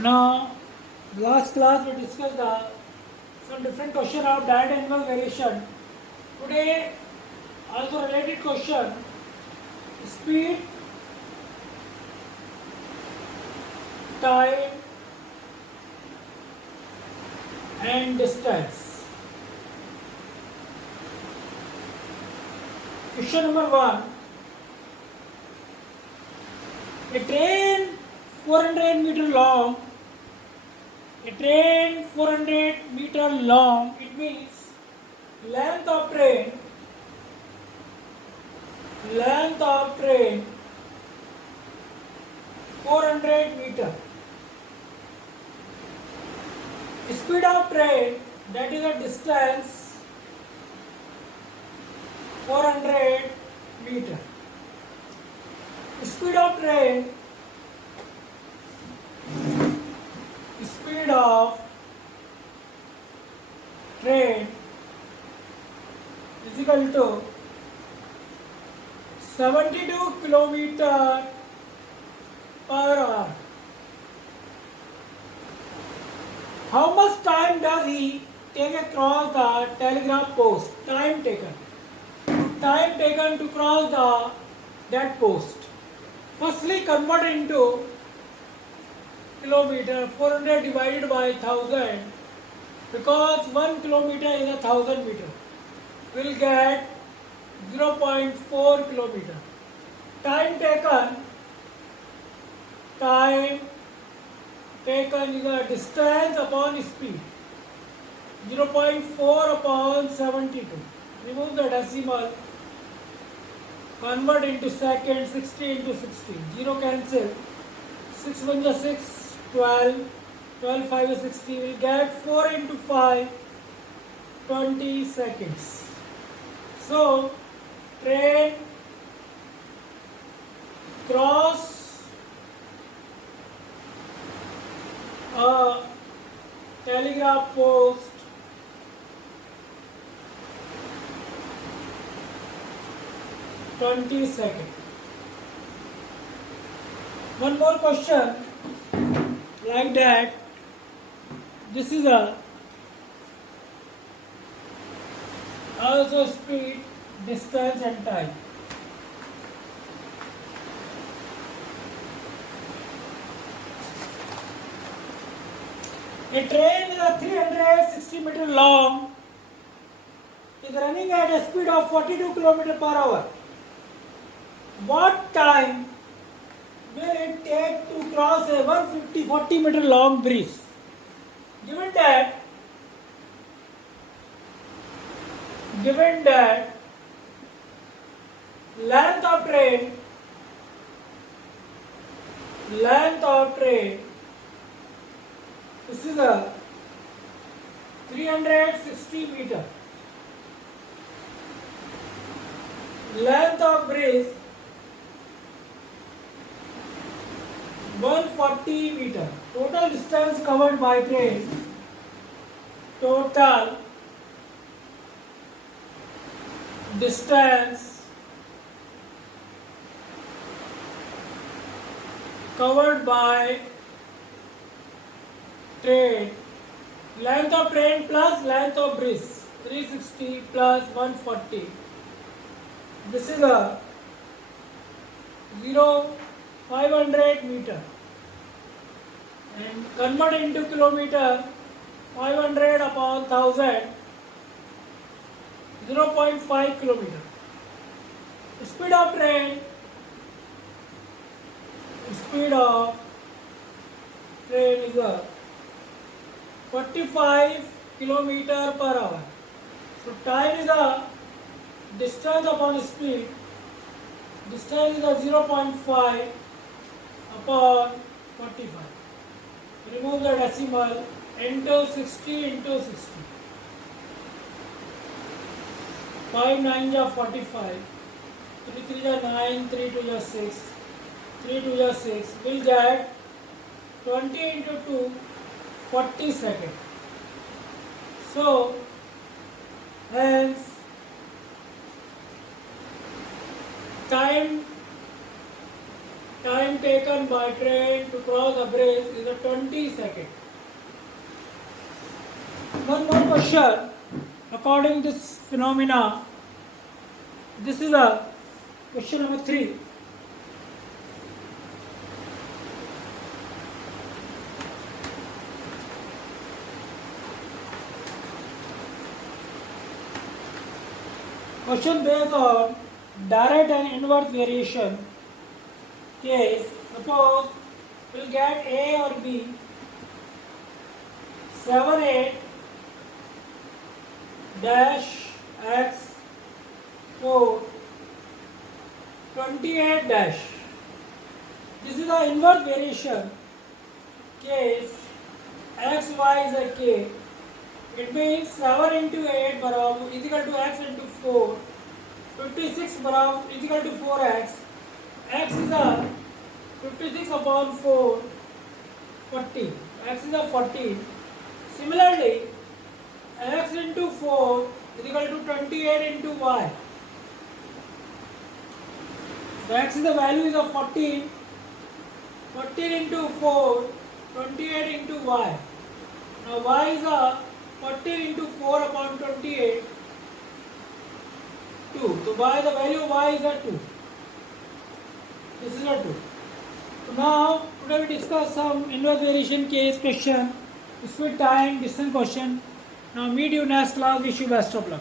Now, last class we discussed some different question of direct and inverse variation. Today, also related question: speed, time, and distance. Question number 1: a train 400 meter long. A train 400 meter long. It means length of train 400 meter. Speed of train, that is a distance 400 meter. Speed of train is equal to 72 kilometer per hour. How much time does he take across the telegraph post? Time taken to cross that post. Firstly, convert into kilometer. 400 divided by 1000, because 1 kilometer is 1000 meter. We'll get 0.4 kilometer. Time taken is a distance upon speed. 0.4 upon 72. Remove the decimal. Convert into seconds. 60 into 60. 0 cancel. 6 1 is 6. 12. 12 5 is 60. We'll get 4 into 5. 20 seconds. So, train cross a telegraph post (20 seconds). One more question like that. This is a also speed, distance and time. A train is 360 meter long, is running at a speed of 42 km per hour. What time will it take to cross a 40 meter long bridge? Given that length of train this is a 360 meter, length of bridge 140 meter. Total distance covered by train, total distance covered by train, length of train plus length of bridge, 360 plus 140. This is a 500 meter, and convert into kilometer. 500 upon 1000, 0.5 kilometer. Speed of train is a 45 kilometer per hour. So time is a distance upon speed. Distance is a 0.5 upon 45. Remove the decimal. Enter 60 into 60. 5 9 is 45. 3 3 is 9. 3 2 is 6. 3 2 is 6. We'll get 20 into 2, 40 seconds. So, hence, time taken by train to cross a bridge is a 20 seconds. One more question. According to this phenomena, this is a question number 3. Question based on direct and inverse variation case. Suppose we'll get A or B 7 8 dash x 4 28 dash. This is the inverse variation case. X y is a k. It means 7 into 8 बराबर is equal to x into 4. 56 बराबर is equal to 4x. X is a 56 upon 4, 40. X is a 14. Similarly, x into 4 is equal to 28 into y. So x is the value is of 14. 14 into 4, 28 into y. Now y is a 14 into 4 upon 28, 2. So by the value of y is a 2. This is a 2. So now today we discuss some inverse variation case question, speed time, distance question. Now meet you next class. Wish you best of luck.